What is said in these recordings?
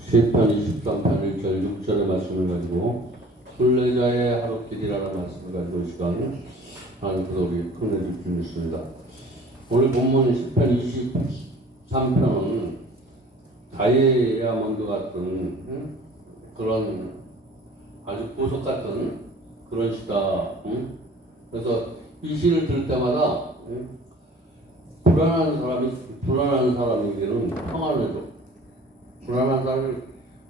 시편 23편 1절 6절의 말씀을 가지고 순례자의 하루길이라는 말씀을 가지고 이 시간 하나님께서 우리 끝내줄 줄 믿습니다. 오늘 본문 시편 23편은 다이아몬드 같은 그런 아주 보석 같은 그런 시다. 그래서 이 시를 들을 때마다 불안한 사람에게는 평안을 줘. 불안한 사람이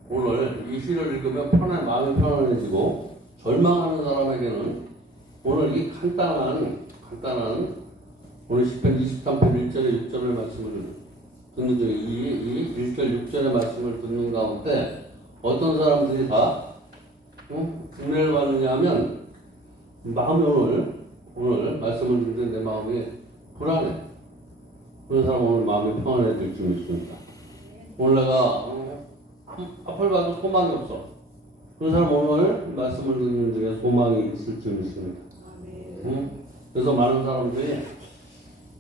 오늘 이 시를 읽으면 마음이 편안해지고, 절망하는 사람에게는 오늘 이 간단한 오늘 시편 23편 1절에 6절의 말씀을 듣는 중에 이 1절 6절의 말씀을 듣는 가운데 어떤 사람들이 다 은혜를 받느냐 하면, 마음이 오늘 말씀을 듣는 내 마음이 불안해. 그런 사람은 오늘 마음이 평안해질 줄 믿습니다. 오늘 내가 앞을 봐도 소망이 없어. 그런 사람 오늘 말씀을 듣는 중에 소망이 있을 줄 믿습니다. 그래서 많은 사람들이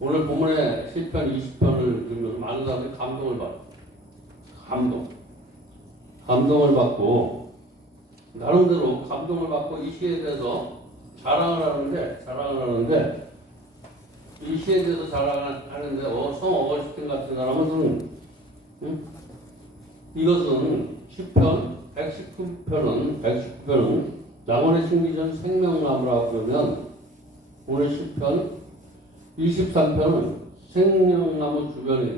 오늘 본문에 시편 20편을 들으면서 많은 사람들이 감동을 받아. 감동을 받고, 나름대로 감동을 받고 이 시에 대해서 자랑을 하는데 이 시에 대해서 자랑하는데 성 어거스틴 같은 사람은 이것은 시편 119편은 낙원의 신기전 생명나무라고 그러면, 오늘 시편 23편은 생명나무 주변에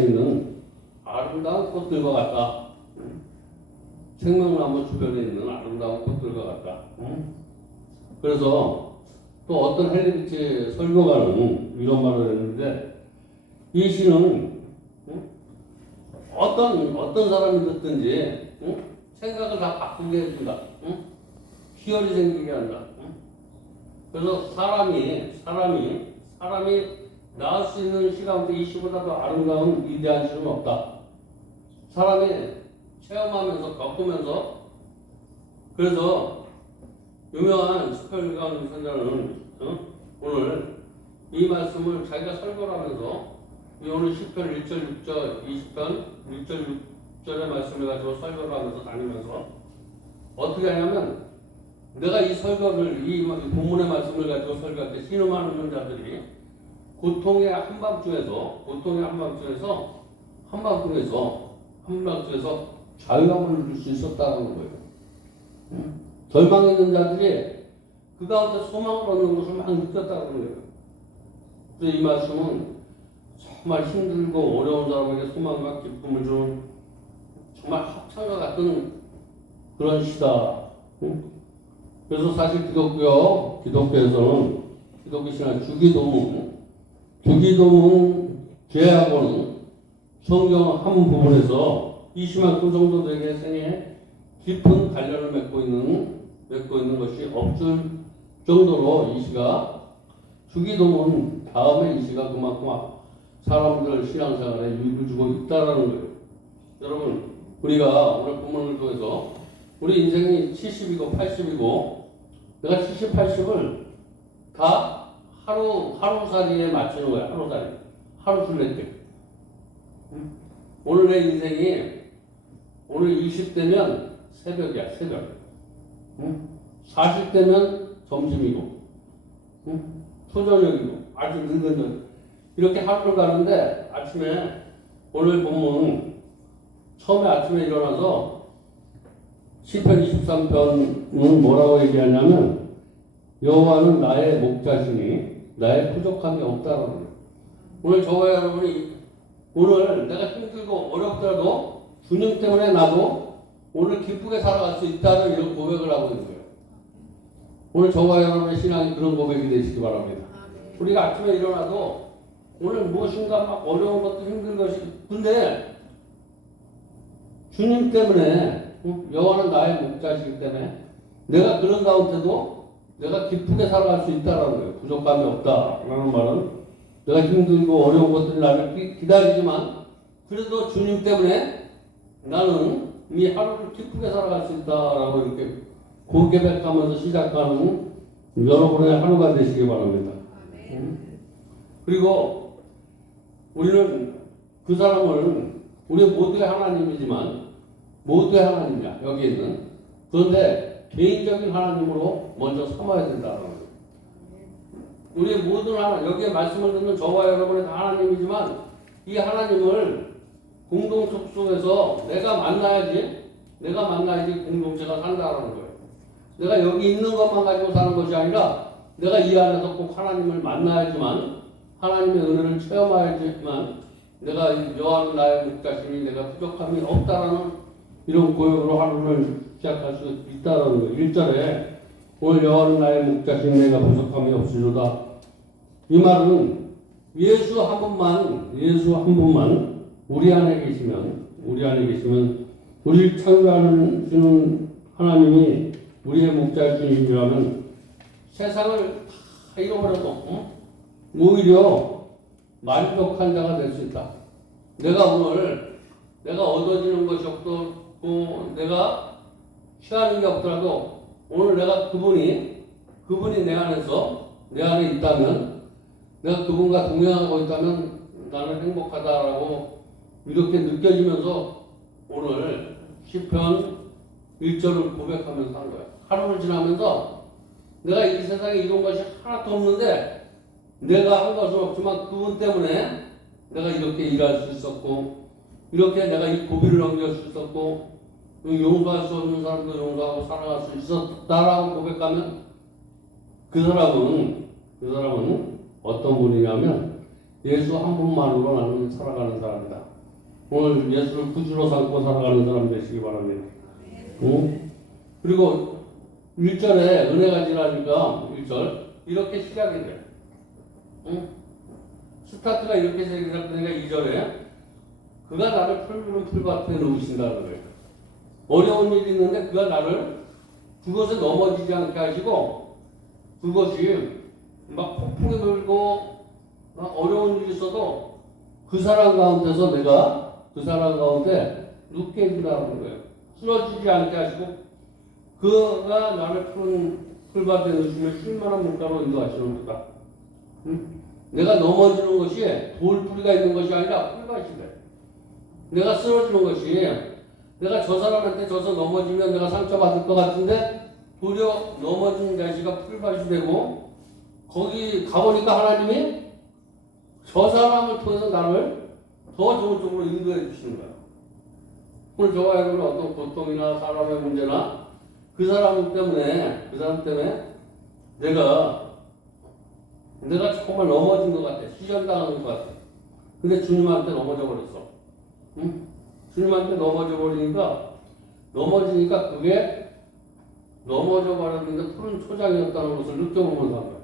있는 아름다운 꽃들과 같다. 생명나무 주변에 있는 아름다운 꽃들과 같다. 그래서 또 어떤 헬리비치 설교가는 이런 말을 했는데, 이 시는 어떤 사람이 듣든지 생각을 다 바꾸게 해준다. 희열이 생기게 한다. 그래서 사람이 나을 수 있는 시 가운데 이 시보다 더 아름다운 위대한 시는 없다. 사람이 체험하면서 겪으면서, 그래서 유명한 스펠강 선자는 오늘 이 말씀을 자기가 설교를 하면서 이 오늘 시편 1절 6절 20편 1절 6절의 말씀을 가지고 설교를 하면서 다니면서 어떻게 하냐면, 내가 이 설교를 이 본문의 말씀을 가지고 설교할 때 신음하는 자들이 고통의 한밤중에서 자유함을 누릴 수 있었다는 거예요. 절망에 있는 자들이 그 가운데 소망을 얻는 것을 막 느꼈다는 거예요. 그래서 이 말씀은 정말 힘들고 어려운 사람에게 소망과 기쁨을 주는 정말 합창과 같은 그런 시다. 그래서 사실 기독교에서는 기독교 신앙 주기도문 죄하고는 성경 한 부분에서 20만큼 정도 되게 생에 깊은 관련을 맺고 있는 것이 없을 정도로 이 시가 주기도문 다음에 이 시가 그만큼 사람들 신앙생활에 유익을 주고 있다라는 거예요. 여러분, 우리가 오늘 본문을 통해서 우리 인생이 70이고 80이고 내가 70, 80을 다 하루살이에 맞추는 거야. 하루 술래길. 오늘 내 인생이 오늘 20대면 새벽이야. 40대면 점심이고 초저녁이고 아주 늦은 전 이렇게 하루를 가는데, 오늘 본문 처음에 아침에 일어나서 시편 23편은 뭐라고 얘기하냐면, 여호와는 나의 목자시니 나의 부족함이 없다라는 거예요. 오늘 저와 여러분이 오늘 내가 힘들고 어렵더라도 주님 때문에 나도 오늘 기쁘게 살아갈 수 있다는 이런 고백을 하고 있는 거예요. 오늘 저와 여러분의 신앙이 그런 고백이 되시기 바랍니다. 우리가 아침에 일어나도 오늘 무엇인가 막 어려운 것도 힘든 것이, 근데 주님 때문에, 여호와는 나의 목자시기 때문에 내가 그런 가운데도 내가 기쁘게 살아갈 수 있다라는 거예요. 부족함이 없다라는 말은, 내가 힘들고 어려운 것들이 나를 기다리지만 그래도 주님 때문에 나는 이 하루를 기쁘게 살아갈 수 있다라고 이렇게 고백하면서 시작하는 여러분의 하루가 되시기 바랍니다. 그리고 우리는 그 사람을 우리 모두의 하나님이지만 모두의 하나님이야 여기 있는. 그런데 개인적인 하나님으로 먼저 삼아야 된다는 거예요. 우리 모든 하나님, 여기에 말씀을 듣는 저와 여러분의 다 하나님이지만 이 하나님을 공동체 속에서 내가 만나야지 공동체가 산다는 거예요. 내가 여기 있는 것만 가지고 사는 것이 아니라 내가 이 안에서 꼭 하나님을 만나야지만 하나님의 은혜를 체험해야지만 내가 여호와는 나의 목자시니 내가 부족함이 없다라는 이런 고백으로 하루를 시작할 수 있다는 거예요. 1절에 오늘 여호와는 나의 목자시니 내가 부족함이 없으리로다. 이 말은 예수 한 분만 우리 안에 계시면 우리를 창조하시는 하나님이 우리의 목자이시라면 세상을 다 잃어버려도 오히려 만족한 자가 될 수 있다. 내가 얻어지는 것이 없고 내가 취하는 게 없더라도 오늘 내가 그분이 내 안에 있다면 내가 그분과 동행하고 있다면 나는 행복하다라고 이렇게 느껴지면서 오늘 시편 1절을 고백하면서 한 거야. 하루를 지나면서 내가 이 세상에 이런 것이 하나도 없는데 내가 한 것은 없지만 그분 때문에 내가 이렇게 일할 수 있었고 이렇게 내가 이 고비를 넘길 수 있었고 용서할 수 없는 사람도 용서하고 살아갈 수 있었다라고 고백하면 그 사람은 어떤 분이냐면 예수 한 분만으로 나는 살아가는 사람이다. 오늘 예수를 구주로 삼고 살아가는 사람 되시기 바랍니다. 그리고 1절에 은혜가 지나니까 1절 이렇게 시작이 돼. 스타트가 이렇게 시작되니까 2절에 그가 나를 푸른 풀밭에 놓으신다는 거예요. 어려운 일이 있는데 그가 나를 그것에 넘어지지 않게 하시고 그것이 막 폭풍이 불고 막 어려운 일이 있어도 그 사람 가운데서 내가 그 사람 가운데 눕게 해주라는 거예요. 쓰러지지 않게 하시고 그가 나를 푸른 풀밭에 넣으시며 쉴만한 물가로 인도하시는 거다. 내가 넘어지는 것이 돌뿌리가 있는 것이 아니라 풀밭이래. 내가 쓰러지는 것이 내가 저 사람한테 져서 넘어지면 내가 상처받을 것 같은데 도리어 넘어지는 자식가 풀밭이 되고 거기 가보니까 하나님이 저 사람을 통해서 나를 더 좋은 쪽으로 인도해 주시는 거야. 오늘 저와 여러분은 어떤 고통이나 사람의 문제나 그 사람 때문에 내가 정말 넘어진 것 같아. 시전당하는 것 같아. 근데 주님한테 넘어져 버렸어. 주님한테 넘어지니까 그게 넘어져 버렸는데 푸른 초장이었다는 것을 느껴보면서 한 거야.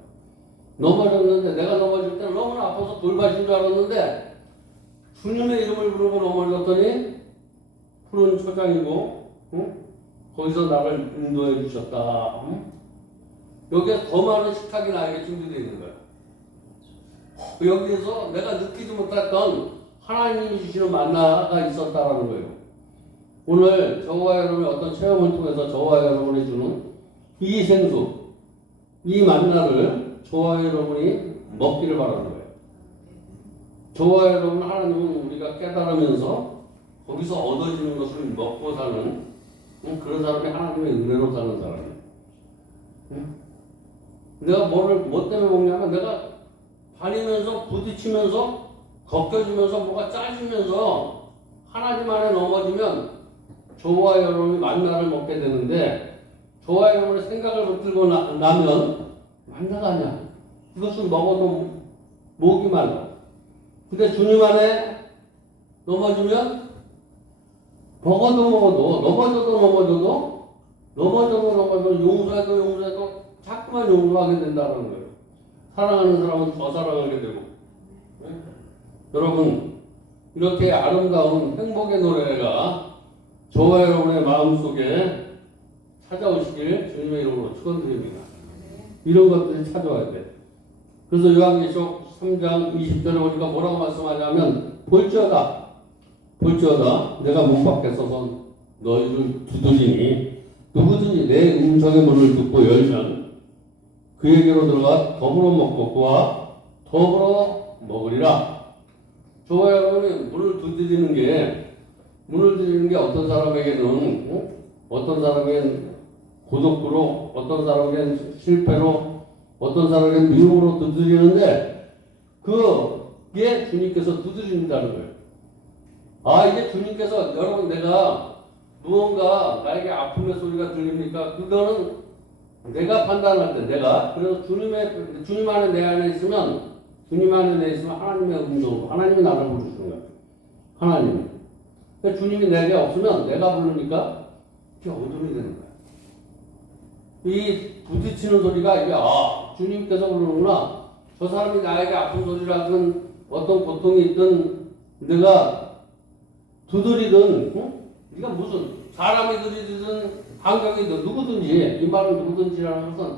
넘어졌는데 내가 넘어질 때는 너무나 아파서 돌밭인 줄 알았는데 주님의 이름을 부르고 넘어졌더니 푸른 초장이고 거기서 나를 인도해 주셨다. 여기에 더 많은 식탁이 나에게 준비되어 있는 거야. 여기에서 내가 느끼지 못했던 하나님이 주시는 만나가 있었다라는 거예요. 오늘 저와 여러분의 어떤 체험을 통해서 저와 여러분이 주는 이 생수, 이 만나를 저와 여러분이 먹기를 바라는 거예요. 저와 여러분 하나님은 우리가 깨달으면서 거기서 얻어지는 것을 먹고 사는 그런 사람이 하나님의 은혜로 사는 사람이에요. 내가 뭐 때문에 먹냐면 내가 다니면서 부딪히면서 벗겨지면서 뭐가 짜지면서 하나님 안에 넘어지면 저와 여러분이 만나를 먹게 되는데 저와 여러분의 생각을 붙들고 나면 만나가 아니야. 이것은 먹어도 목이 말라. 근데 주님 안에 넘어지면 먹어도 넘어져도 용서해도 자꾸만 용서하게 된다는 거예요. 사랑하는 사람은 더 사랑하게 되고. 네? 여러분 이렇게 아름다운 행복의 노래가 저와 여러분의 마음속에 찾아오시길 주님의 이름으로 축원드립니다. 이런 것들이 찾아와야 돼. 그래서 요한계시록 3장 20절에 보니까 뭐라고 말씀하냐면 볼지어다 내가 문 밖에 서서 너희를 두드리니 누구든지 내 음성의 문을 듣고 열면 그에게로 들어가 더불어 먹고 그와 더불어 먹으리라. 저와 여러분이 문을 두드리는 게 어떤 사람에게는 어떤 사람에게는 고독으로, 어떤 사람에게는 실패로, 어떤 사람에게는 미움으로 두드리는데 그게 주님께서 두드린다는 거예요. 아, 이게 주님께서 여러분 내가 무언가 나에게 아픔의 소리가 들립니까? 그거는 내가 판단할 때 내가 그래서 주님 안에 내 안에 있으면 주님 안에 내 있으면 하나님의 음성으로 하나님이 나를 부르시는 거예요. 하나님이. 그러니까 주님이 내게 없으면 내가 부르니까 이게 어둠이 되는 거예요. 이 부딪히는 소리가 이게 주님께서 부르는구나. 저 사람이 나에게 아픈 소리라든 어떤 고통이 있든 내가 두드리든 네가 무슨 사람이 두드리든 환경이든 누구든지 이 말은 누구든지라는 것은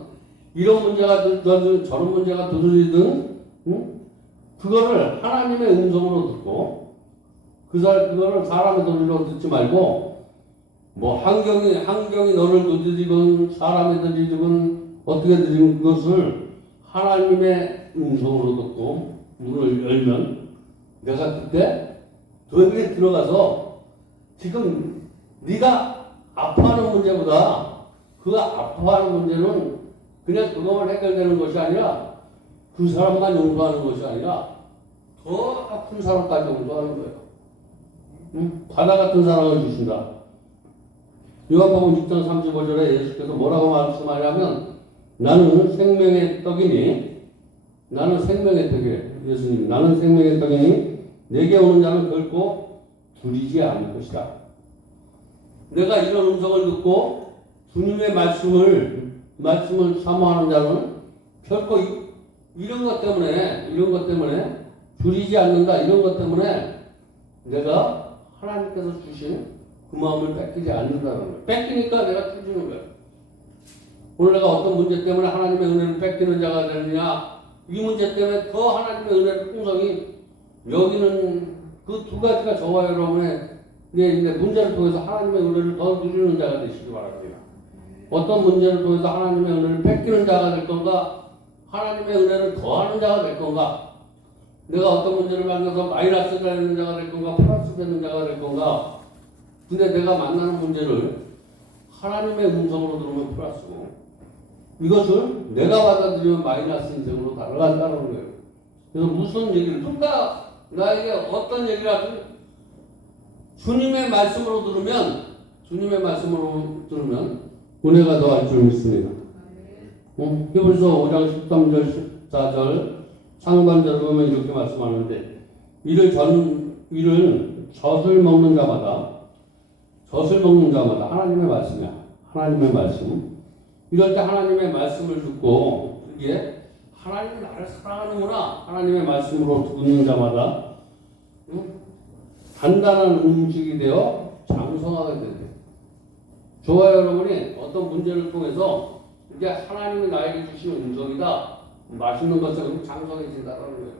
이런 문제가 두드리든 저런 문제가 두드리든 그거를 하나님의 음성으로 듣고 그거를 사람의 소리로 듣지 말고 뭐 환경이 너를 두드리건 사람이 두드리건 어떻게 두드리건 그것을 하나님의 음성으로 듣고 문을 열면 내가 그때 너에게 들어가서 지금 네가 아파하는 문제보다 그 아파하는 문제는 그냥 그것만 해결되는 것이 아니라 그 사람만 용서하는 것이 아니라 더 아픈 사람까지 용서하는 거예요. 바다 같은 사랑을 주신다. 요한복음 6장 35절에 예수께서 뭐라고 말씀하냐면 나는 생명의 떡이니 예수님 나는 생명의 떡이니 내게 오는 자는 결코 두리지 않을 것이다. 내가 이런 음성을 듣고 주님의 말씀을 사모하는 자는 결코 이런 것 때문에 두리지 않는다. 이런 것 때문에 내가 하나님께서 주신 그 마음을 뺏기지 않는다는 거예요. 뺏기니까 내가 터지는 거예요. 오늘 내가 어떤 문제 때문에 하나님의 은혜를 뺏기는 자가 되느냐, 이 문제 때문에 더 하나님의 은혜를 풍성히 여기는 그 두 가지가 저와 여러분의 이제 문제를 통해서 하나님의 은혜를 더 누리는 자가 되시기 바랍니다. 어떤 문제를 통해서 하나님의 은혜를 뺏기는 자가 될 건가, 하나님의 은혜를 더하는 자가 될 건가, 내가 어떤 문제를 만나서 마이너스 되는 자가 될 건가, 플러스 되는 자가 될 건가. 근데 내가 만나는 문제를 하나님의 음성으로 들으면 플러스고 이것을 내가 받아들이면 마이너스 인생으로 달아간다는 거예요. 그래서 무슨 얘기를 누가 나에게 어떤 얘기를 하든 주님의 말씀으로 들으면 은혜가 더할 줄 믿습니다. 히브리서 5장 13절 14절 상반절을 보면 이렇게 말씀하는데 이를 젖을 먹는 자마다 하나님의 말씀이야. 하나님의 말씀. 이럴 때 하나님의 말씀을 듣고 이게 하나님이 나를 사랑하는구나. 하나님의 말씀으로 듣는 자마다 단단한 음식이 되어 장성하게 된대. 저와 여러분이 어떤 문제를 통해서 이게 하나님이 나에게 주신 음성이다. 맛있는 것처럼 장성해진다는 거예요.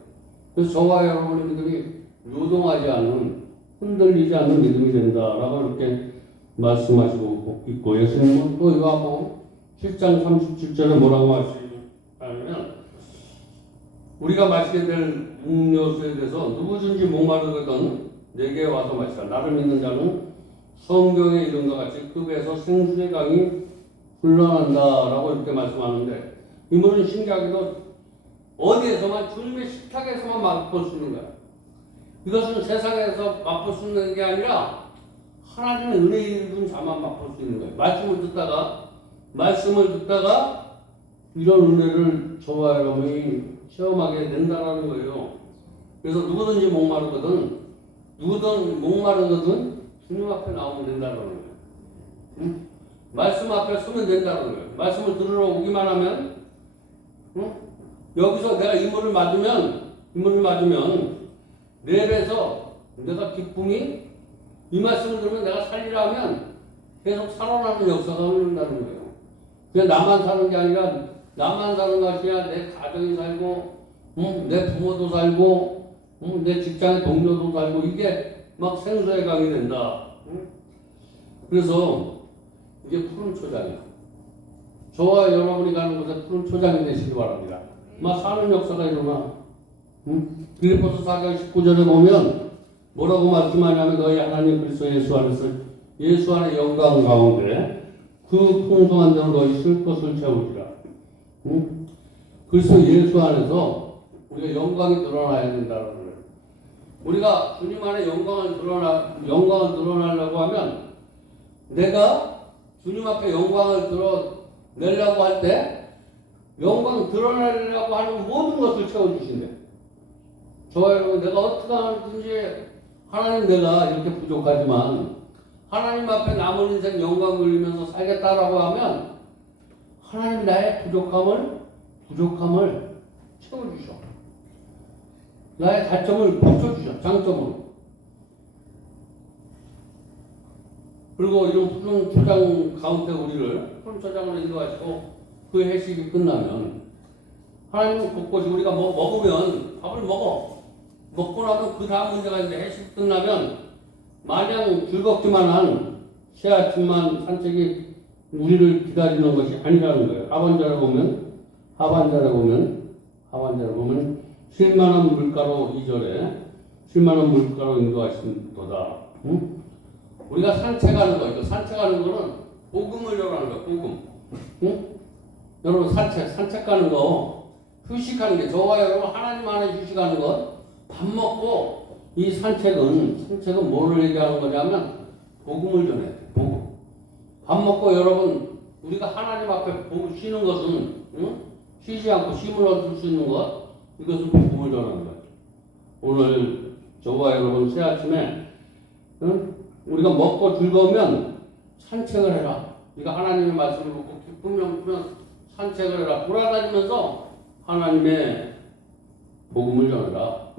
그래서 저와 여러분의 믿음이 요동하지 않은, 흔들리지 않는 믿음이 된다라고 이렇게 말씀하시고 있고, 예수님은 또 요한복음 7장 37절에 뭐라고 말씀하시냐면 우리가 마시게 될 음료수에 대해서 누구든지 목마르거든 내게 와서 마시라. 나를 믿는 자는 성경에 이른 것 같이 그 배에서 생수의 강이 흘러난다라고 이렇게 말씀하는데, 이 말은 신기하게도 어디에서만 주님의 식탁에서만 맛볼 수 있는 거야. 이것은 세상에서 맛볼 수 있는 게 아니라 하나님의 은혜 입은 자만 맛볼 수 있는 거예요. 말씀을 듣다가 이런 은혜를 저와 여러분이 체험하게 된다는 거예요. 그래서 누구든지 목마르거든 주님 앞에 나오면 된다는 거예요. 말씀 앞에 서면 된다는 거예요. 말씀을 들으러 오기만 하면 여기서 내가 인물을 맞으면 내 입에서 내가 기쁨이 이 말씀을 들으면 내가 살리라 하면 계속 살아나는 역사가 흐른다는 거예요. 그냥 나만 사는 게 아니라 나만 사는 것이 아니라 내 가정이 살고 내 부모도 살고 내 직장의 동료도 살고 이게 막 생수의 강이 된다. 그래서 이게 푸른 초장이야. 저와 여러분이 가는 곳에 푸른 초장이 되시기 바랍니다. 막 사는 역사가 일어나. 빌립보서 4장 19절에 보면 뭐라고 말씀하냐면 너희 하나님 그리스도 예수 안에서 예수 안의 영광 가운데 그 풍성한 점 너희 쓸 것을 채우리라. 응? 그래서 예수 안에서 우리가 영광이 드러나야 된다는 거예요. 우리가 주님 안에 영광을 드러나려고 하면 내가 주님 앞에 영광을 드러내려고 할 때 영광 드러내려고 하는 모든 것을 채워주신대. 저와 내가 어떻게 하든지 하나님 내가 이렇게 부족하지만 하나님 앞에 남은 인생 영광 돌리면서 살겠다라고 하면 하나님이 나의 부족함을 채워주셔. 나의 단점을 고쳐주셔. 장점으로. 그리고 이런 푸른 초장 가운데 우리를 푸른 초장으로 인도하시고 그 해식이 끝나면 하나님은 곳곳이 우리가 먹으면 밥을 먹고 나면 그 다음 문제가 있는데 해식이 끝나면 마냥 즐겁기만 한 새아침만 산책이 우리를 기다리는 것이 아니라는 거예요. 하반절에 보면 쉴만한 물가로 2절에 쉴만한 물가로 인도하신도다. 응? 우리가 산책하는 거, 산책하는 거는 복음을 전하는 거야. 복음. 응? 여러분 산책 가는 거, 휴식하는 게 저와 여러분 하나님 안에 휴식하는 것, 밥 먹고 이 산책은 뭐를 얘기하는 거냐면 복음을 전해야 돼. 복음. 밥 먹고 여러분 우리가 하나님 앞에 쉬는 것은 쉬지 않고 쉼을 얻을 수 있는 것, 이것은 복음을 전하는 거예요. 오늘 저와 여러분 새 아침에 우리가 먹고 즐거우면 산책을 해라. 네가 하나님의 말씀을 듣고 기쁘면 산책을 해라. 돌아다니면서 하나님의 복음을 전해라.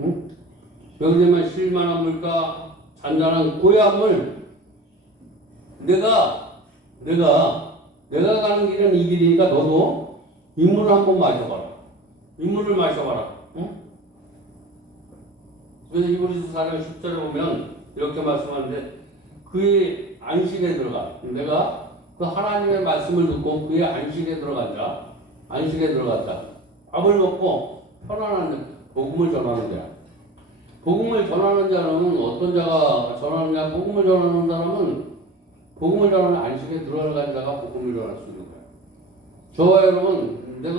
여기 되면 쉴만한 물과 잔잔한 고요한 물. 내가 가는 길은 이 길이니까 너도 이 물을 한번 마셔봐라. 이 물을 마셔봐라. 응? 그래서 히브리서 4장 10절에 보면 이렇게 말씀하는데 그의 안식에 들어가. 내가 그 하나님의 말씀을 듣고 그의 안식에 들어간다. 밥을 먹고 편안한 복음을 전하는 자야. 복음을 전하는 자는 어떤 자가 전하느냐? 복음을 전하는 사람은 복음을 전하는 안식에 들어간 자가 복음을 전할 수 있는 거야. 저와 여러분, 내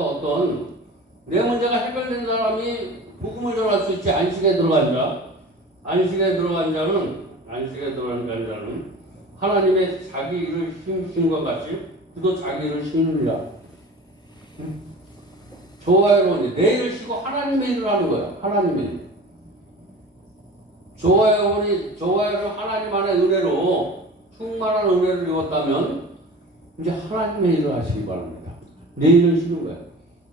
문제가 해결된 사람이 복음을 전할 수 있지. 안식에 들어간 자는 하나님의 자기 일을 힘쓰신 것 같이 그도 자기 일을 힘느니라. 저와 여러분이 내 일을 쉬고 하나님의 일을 하는 거야. 하나님의 일. 저와 여러분 하나님 안의 은혜로 충만한 은혜를 입었다면 이제 하나님의 일을 하시기 바랍니다. 내 일을 쉬는 거야.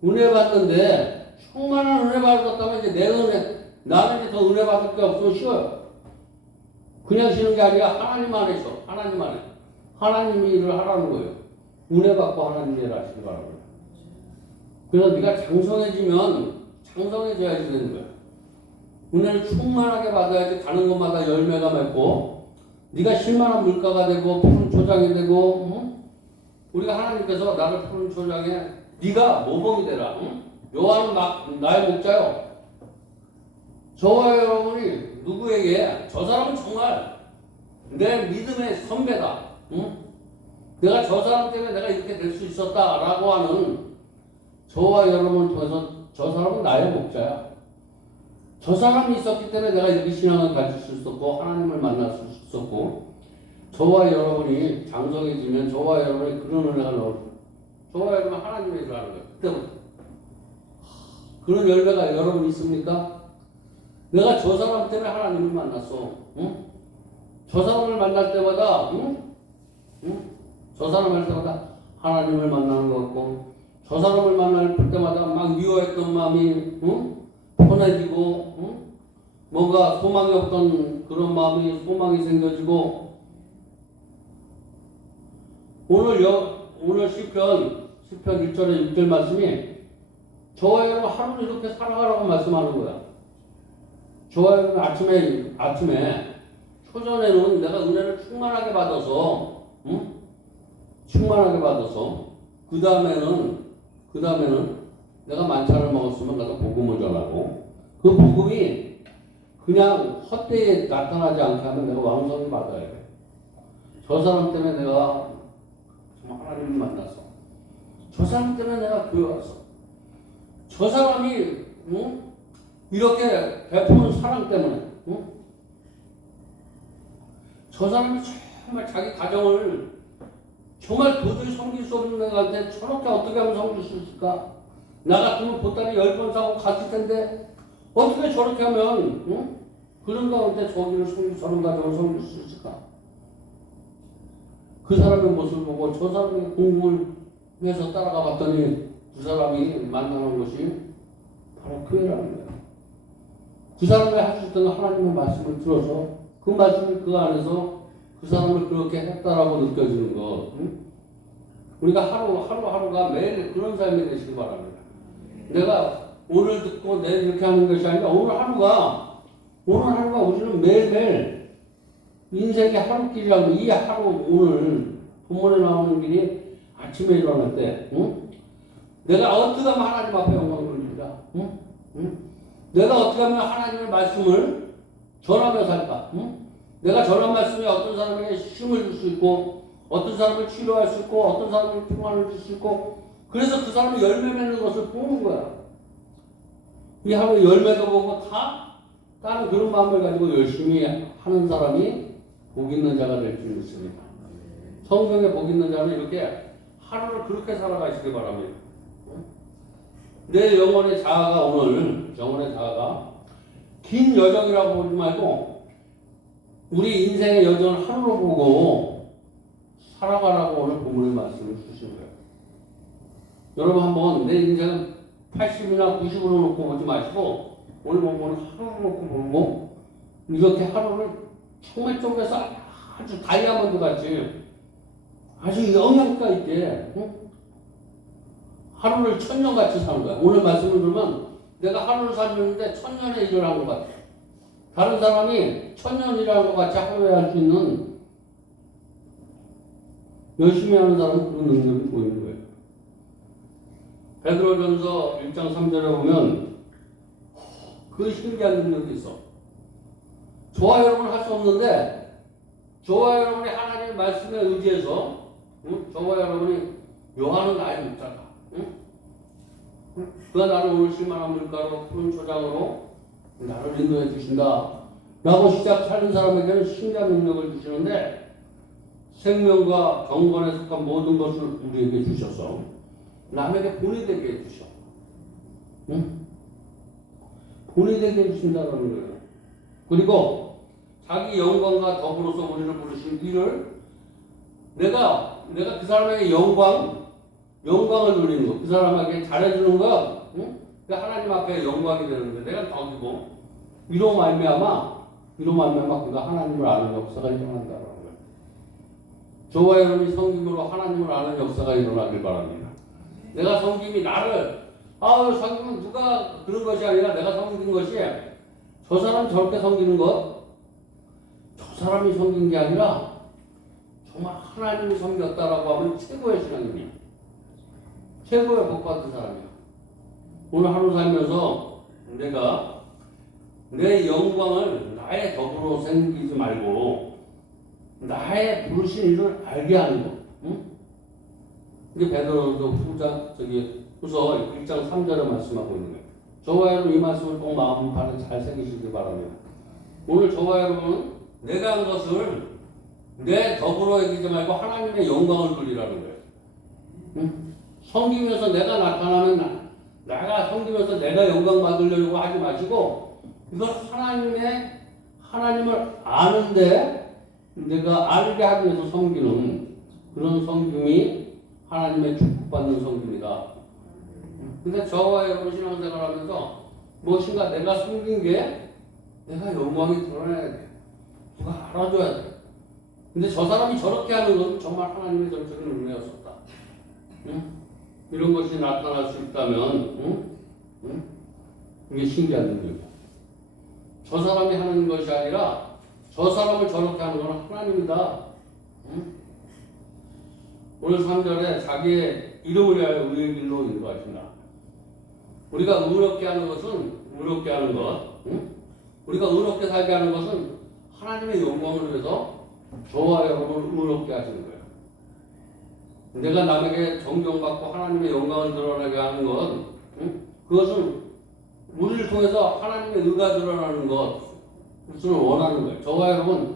은혜 받는데 충만한 은혜 받았다면 이제 나는 이제 더 은혜 받을 게 없으면 쉬어요. 그냥 쉬는 게 아니라 하나님 안에서 하나님의 일을 하라는 거예요. 은혜 받고 하나님의 일을 하시기 바랍니다. 그래서 네가 장성해져야 되는 거야. 은혜를 충만하게 받아야지 가는 곳마다 열매가 맺고 네가 쉴만한 물가가 되고 푸른 초장이 되고 우리가 하나님께서 나를 푸른 초장에 네가 모범이 되라. 요한은 나의 목자요. 저와 여러분이 누구에게 저 사람은 정말 내 믿음의 선배다. 내가 저 사람 때문에 내가 이렇게 될 수 있었다라고 하는 저와 여러분을 통해서 저 사람은 나의 목자야. 저 사람이 있었기 때문에 내가 이렇게 신앙을 가질 수 있었고 하나님을 만날 수 있었고 저와 여러분이 장성해지면 저와 여러분이 그런 은혜가 나오고 저와 여러분 하나님의 일을 하는 거예요. 그때부터 그런 열매가 여러분 있습니까? 내가 저 사람 때문에 하나님을 만났어. 저 사람을 만날 때마다 저 사람 할 때마다 하나님을 만나는 것 같고 저 사람을 만날 때마다 막 미워했던 마음이 편해지고 뭔가 소망이 없던 그런 마음이 소망이 생겨지고 오늘 시편 1절에 6절 말씀이 저와 여러분 하루는 이렇게 살아가라고 말씀하는 거야. 저와 여러분 아침에 초전에는 내가 은혜를 충만하게 받아서 그 다음에는 내가 만찬을 먹었으면 내가 복음을 전하고 그 복음이 그냥 헛되이 나타나지 않게 하면 내가 왕성히 받아야 돼. 저 사람 때문에 내가 정말 하나님을 만났어. 저 사람 때문에 내가 교회 왔어. 저 사람이 이렇게 베푸는 사랑 때문에 저 사람이 정말 자기 가정을 정말 도저히 섬길 수 없는 애한테 저렇게 어떻게 하면 섬길 수 있을까? 나 같으면 보따리 10번 사고 갔을 텐데 어떻게 저렇게 하면 그런 가운데 저기를 저런 가정을 섬길 수 있을까? 그 사람의 모습을 보고 저 사람의 공부를 해서 따라가 봤더니 그 사람이 만나는 것이 바로 교회라는 거예요. 그 사람이 할 수 있던 하나님의 말씀을 들어서 그 말씀을 그 안에서 그 사람을 그렇게 했다라고 느껴지는 것. 우리가 하루하루가 매일 그런 삶이 되시기 바랍니다. 내가 오늘 듣고 내일 이렇게 하는 것이 아니라 오늘 하루가 우리는 매일매일 인생의 하루길이라고 이 하루 오늘 본문에 나오는 길이 아침에 일어날 때 내가 어떻게 하면 하나님 앞에 영광을 돌립니다. 내가 어떻게 하면 하나님의 말씀을 전하며 살까? 내가 전한 말씀이 어떤 사람에게 힘을 줄 수 있고 어떤 사람을 치료할 수 있고 어떤 사람을 평안을 줄 수 있고 그래서 그 사람이 열매 맺는 것을 보는 거야. 이 하루 열매도 보고 다 다른 그런 마음을 가지고 열심히 하는 사람이 복 있는 자가 될 줄 믿습니다. 성경에 복 있는 자는 이렇게 하루를 그렇게 살아가시기 바랍니다. 내 영혼의 자아가 오늘 영혼의 자아가 긴 여정이라고 보지 말고 우리 인생의 여정을 하루로 보고 살아가라고 오늘 본문의 말씀을 주신 거예요. 여러분 한번 내 인생은 80이나 90으로 놓고 보지 마시고 오늘 본문을 하루로 놓고 보고 이렇게 하루를 정말 쪼개서 아주 다이아몬드 같이 아주 영양가 있게 하루를 1000년같이 사는 거야. 오늘 말씀을 들으면 내가 하루를 살았는데 1000년의 일을 한 것 같아. 다른 사람이 1000년 일을 한 것 같이 하루에 할 수 있는 열심히 하는 사람은 그런 능력이 보이는 거예요. 베드로전서 1장 3절에 보면 그 신기한 능력이 있어. 저와 여러분은 할 수 없는데 저와 여러분이 하나님의 말씀에 의지해서 저와 여러분이 요한은 나의 목자다. 그가 나를 오늘 실만한 물가로 푸른 초장으로 나를 인도해 주신다 라고 시작하는 사람에게는 신기한 능력을 주시는데 생명과 경건에 속한 모든 것을 우리에게 주셔서 남에게 본이 되게 해주셔. 본이 되게 해주신다는 거예요. 그리고 자기 영광과 더불어서 우리를 부르신 이를 내가 그 사람에게 영광을 누리는 거, 그 사람에게 잘해주는 거, 그 하나님 앞에 영광이 되는데 내가 덕이고 이로 말미암아 그가 하나님을 아는 역사가 일어난다는 거예요. 저와 여러분이 성김으로 하나님을 아는 역사가 일어나길 바랍니다. 내가 성김이 나를 성김은 누가 그런 것이 아니라 내가 성긴 것이 저 사람 저렇게 성기는 것, 저 사람이 성긴 게 아니라 정말 하나님이 섬겼다라고 하면 최고의 신앙입니다. 최고의 복받은 사람이야. 오늘 하루 살면서 내가 내 영광을 나의 덕으로 생기지 말고 나의 부르신 일을 알게 하는 것. 이게 베드로도 후서 1장 3절에 말씀하고 있는 거예요. 저와 여러분 이 말씀을 꼭 마음판에 잘 새기시기 바랍니다. 오늘 저와 여러분은 내가 한 것을 내 덕으로 여기지 말고 하나님의 영광을 돌리라는 거예요. 섬기면서 내가 나타나면 내가 섬기면서 내가 영광 받으려고 하지 마시고 이걸 하나님을 아는데 내가 알게 하기 위해서 섬기는 그런 섬김이 하나님의 축복받는 섬김이다. 근데 저와 여러분 신앙생활 하면서 무엇인가 내가 섬긴 게 내가 영광이 드러나야 돼. 누가 알아줘야 돼. 근데 저 사람이 저렇게 하는 건 정말 하나님의 전적인 은혜였었다. 이런 것이 나타날 수 있다면 이게 신기한 능력이야. 저 사람이 하는 것이 아니라 저 사람을 저렇게 하는 건 하나님이다. 오늘 3절에 자기의 이름을 위하여 의의 길로 인도하신다. 우리가 의롭게 하는 것, 우리가 의롭게 살게 하는 것은 하나님의 영광을 위해서 저와 여러분을 의롭게 하시는 거예요. 내가 남에게 존경받고 하나님의 영광을 드러나게 하는 것, 그것은 우리를 통해서 하나님의 의가 드러나는 것을 원하는 거예요. 저와 여러분,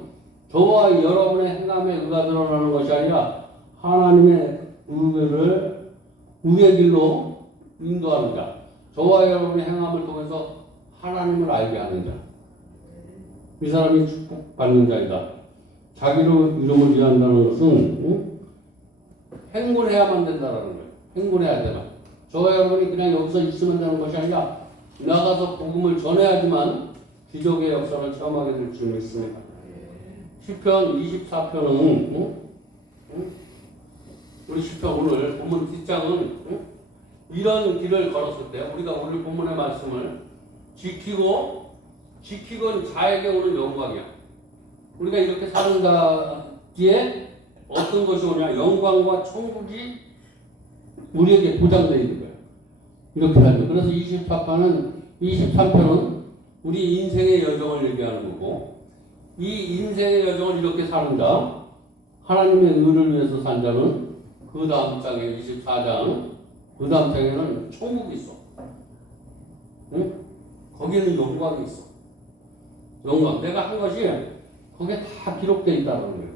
저와 여러분의 행함의 의가 드러나는 것이 아니라 하나님의 의의 길로 인도하는 자. 저와 여러분의 행함을 통해서 하나님을 알게 하는 자. 이 사람이 축복받는 자이다. 자기로 이름을 위한다는 것은 행군해야만 된다는 거예요. 행군해야 되나. 저와 여러분이 그냥 여기서 있으면 되는 것이 아니라 나가서 복음을 전해야지만 기적의 역사를 체험하게 될 줄 믿습니다. 시편 24편은 우리 시편 오늘 본문 뒷장은 이런 길을 걸었을 때 우리가 오늘 본문의 말씀을 지키건 자에게 오는 영광이야. 우리가 이렇게 사는 자기에 어떤 것이 오냐? 영광과 천국이 우리에게 보장되어 있는 거예요. 이렇게 하죠. 그래서 23편은 우리 인생의 여정을 얘기하는 거고, 이 인생의 여정을 이렇게 사는 자, 하나님의 의를 위해서 산 자는 그 다음 장에 24장, 그 다음 장에는 천국이 있어. 응? 거기에는 영광이 있어. 영광. 내가 한 것이 거기에 다 기록되어 있다는 거예요.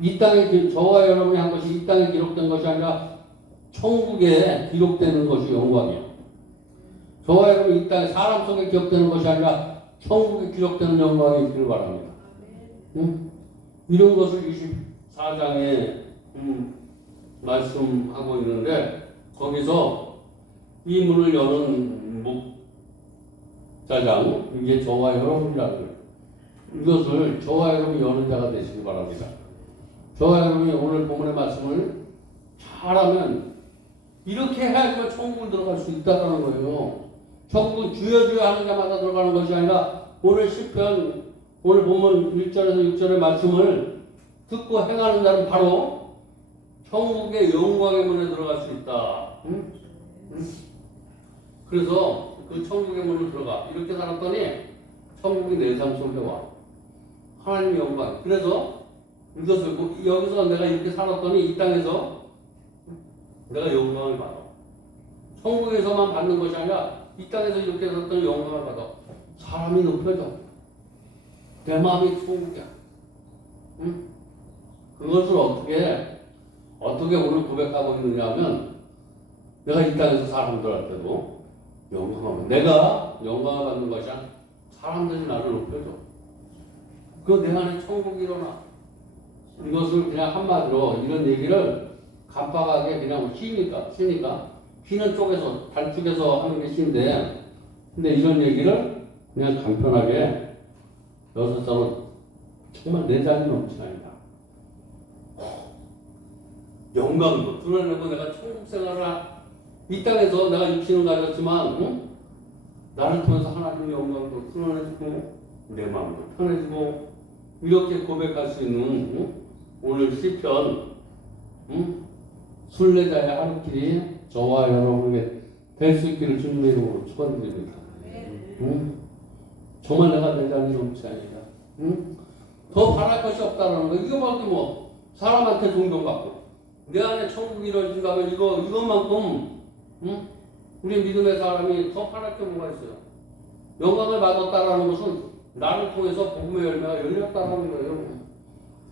이 땅에, 저와 여러분이 한 것이 이 땅에 기록된 것이 아니라 천국에 기록되는 것이 영광이야. 저와 여러분 이 땅에 사람 속에 기록되는 것이 아니라 천국에 기록되는 영광이 있기를 바랍니다. 응? 이런 것을 24장에 말씀하고 있는데 거기서 이 문을 여는 목자장, 이게 저와 여러분이라는 거예요. 이것을 저와 여러분이 여는 자가 되시기 바랍니다. 저와 여러분이 오늘 본문의 말씀을 잘하면 이렇게 해야지만 천국을 들어갈 수 있다는 거예요. 천국은 주여 주여 하는 자마다 들어가는 것이 아니라 오늘 시편 오늘 본문 1절에서 6절의 말씀을 듣고 행하는 자는 바로 천국의 영광의 문에 들어갈 수 있다. 응? 응? 그래서 그 천국의 문을 들어가. 이렇게 살았더니 천국이 내 삶 속에 와. 하나님의 영광. 그래서 이것을 여기서 내가 이렇게 살았더니 이 땅에서 내가 영광을 받아. 천국에서만 받는 것이 아니라 이 땅에서 이렇게 살았더니 영광을 받아. 사람이 높여져. 내 마음이 천국이야. 응? 그것을 어떻게 오늘 고백하고 있느냐 하면 내가 이 땅에서 사람들한테도 내가 영광을 받는 것이 아니라 사람들이 나를 높여줘. 그 내 안에 천국이 일어나. 이것을 그냥 한마디로 이런 얘기를 간박하게 그냥 쉬니까 쉬는 쪽에서 달 쪽에서 하는 게 쉬인데 근데 이런 얘기를 그냥 간편하게 여섯사는 정말 내 자리 넘치는 아니다. 영광도 드러내고 내가 천국 생활을 이 땅에서 내가 육신을 가졌지만 나를 통해서 하나님의 영광도 드러내주고 내 마음도 편해지고 이렇게 고백할 수 있는 오늘 시편 순례자의 하루길이 저와 여러분에게 될 수 있기를 주님의 이름으로 축원드립니다. 정말 내가 내 자리 넘치 아니다. 더 바랄 것이 없다라는 거. 이거밖에 뭐 사람한테 존경받고 내 안에 천국이 이루어진다면 이것만큼 우리 믿음의 사람이 더 바랄 게 뭐가 있어요. 영광을 받았다라는 것은 나를 통해서 복음의 열매가 열렸다라는 거예요.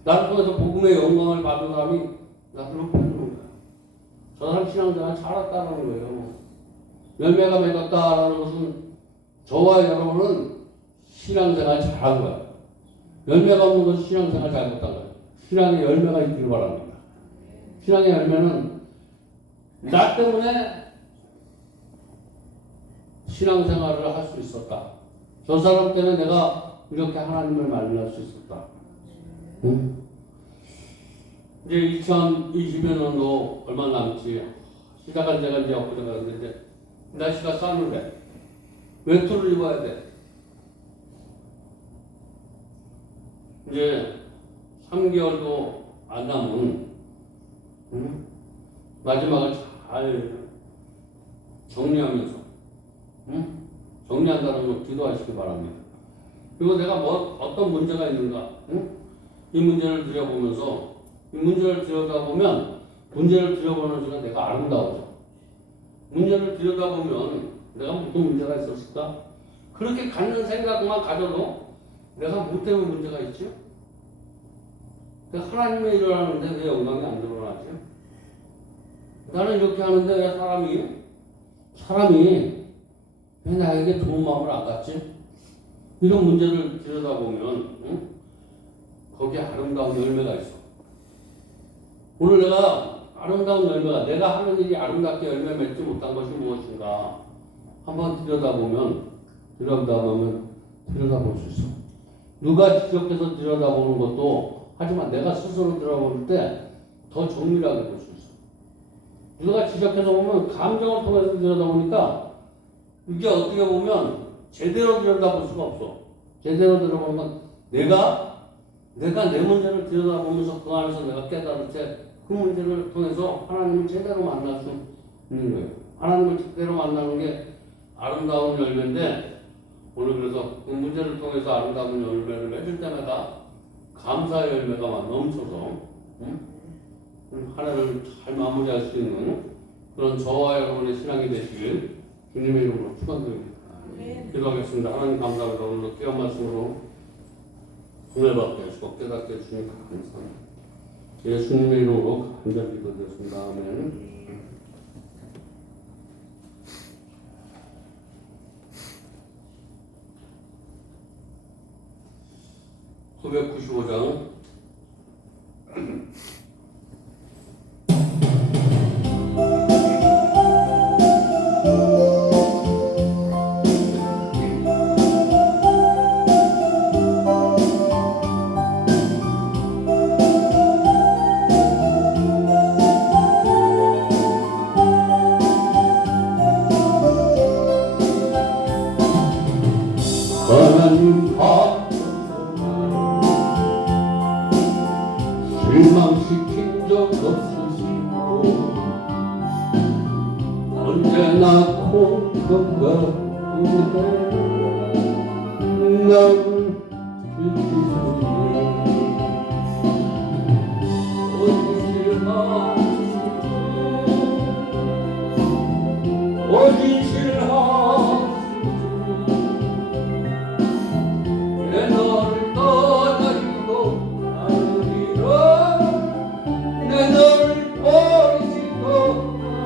나를 통해서 복음의 영광을 받은 사람이 나를 높여주는 거예요. 저 사람 신앙생활 잘했다라는 거예요. 열매가 맺었다라는 것은 저와 여러분은 신앙생활 잘한 거야. 열매가 없는 것은 신앙생활 잘못한 거야. 신앙의 열매가 있기를 바랍니다. 신앙의 열매는 나 때문에 신앙생활을 할 수 있었다. 저 사람 때문에 내가 이렇게 하나님을 만날 수 있었다. 이제 2020년도 얼마 남지 시작한 지가 이제 엊그제가 됐는데 이제 날씨가 싸늘해. 외투를 입어야 돼. 이제 3개월도 안 남은 마지막을 잘 정리하면서 정리한다는 걸 기도하시기 바랍니다. 그리고 내가 어떤 문제가 있는가 이 문제를 들여보면서 이 문제를 들여다보면 문제를 들여보는 순간 내가 아름다워져. 문제를 들여다보면 내가 무슨 문제가 있었을까? 그렇게 갖는 생각만 가져도 내가 뭐 때문에 문제가 있지? 하나님의 일을 하는데 왜 영광이 안 드러나지? 나는 이렇게 하는데 왜 사람이 왜 나에게 좋은 마음을 안 갖지? 이런 문제를 들여다보면 응? 거기에 아름다운 열매가 있어. 오늘 내가 아름다운 열매가 내가 하는 일이 아름답게 열매 맺지 못한 것이 무엇인가 한번 들여다볼 수 있어. 누가 지적해서 들여다보는 것도 하지만 내가 스스로 들여다볼 때 더 정밀하게 볼 수 있어. 누가 지적해서 보면 감정을 통해서 들여다보니까 이게 어떻게 보면 제대로 들여다볼 수가 없어. 제대로 들여다보면 내가 내 문제를 들여다보면서 그 안에서 내가 깨달을 때 그 문제를 통해서 하나님을 제대로 만날 수 있는 거예요. 하나님을 제대로 만나는 게 아름다운 열매인데 오늘 그래서 그 문제를 통해서 아름다운 열매를 맺을 때마다 감사의 열매가 막 넘쳐서 하나를 잘 마무리할 수 있는 그런 저와 여러분의 신앙이 되시길 주님의 이름으로 축원드립니다. 기도하겠습니다. 하나님 감사합니다. 오늘도 귀한 말씀으로 은혜 받게 하시고 깨닫게 해주시니까 감사합니다. 예수님의 이름으로 간절히 기도드렸습니다. 아멘. 995장 하나님 실망시킨 적 없으시고 언제나 공평하게 나를 지키시네. 내 너를 떠나기도 아니라 내 너를 버리지도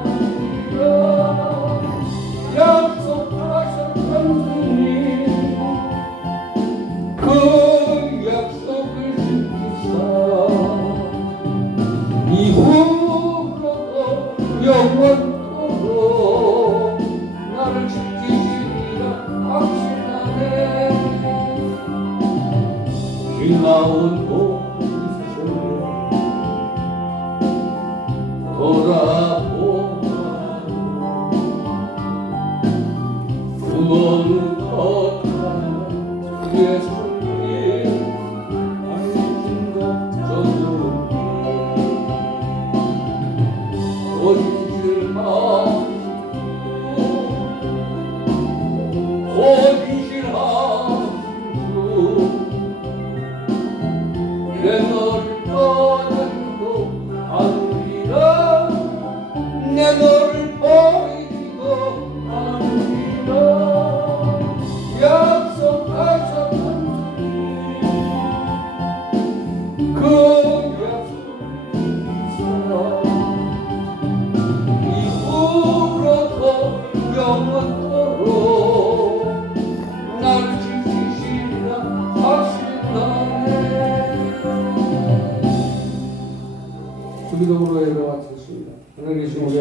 아니라 약속하셨던 주님 그 약속을 지키사 이후로도 영원토록 나를 지키시리라 확신하네. 나온 곳에 돌아보아 구원은 헛한 예수님 알신 것 전혀 어디를 하시고 어디를 하시고 내 너를 떠나기도 아니라 내 너를 버리기도 아니라 약속하셨던 그 약속을 지키사 이후로도 영원토록 나를 지키시리라 하시나네. 기도로 예배와 드렸습니다. 하나님 계신 우리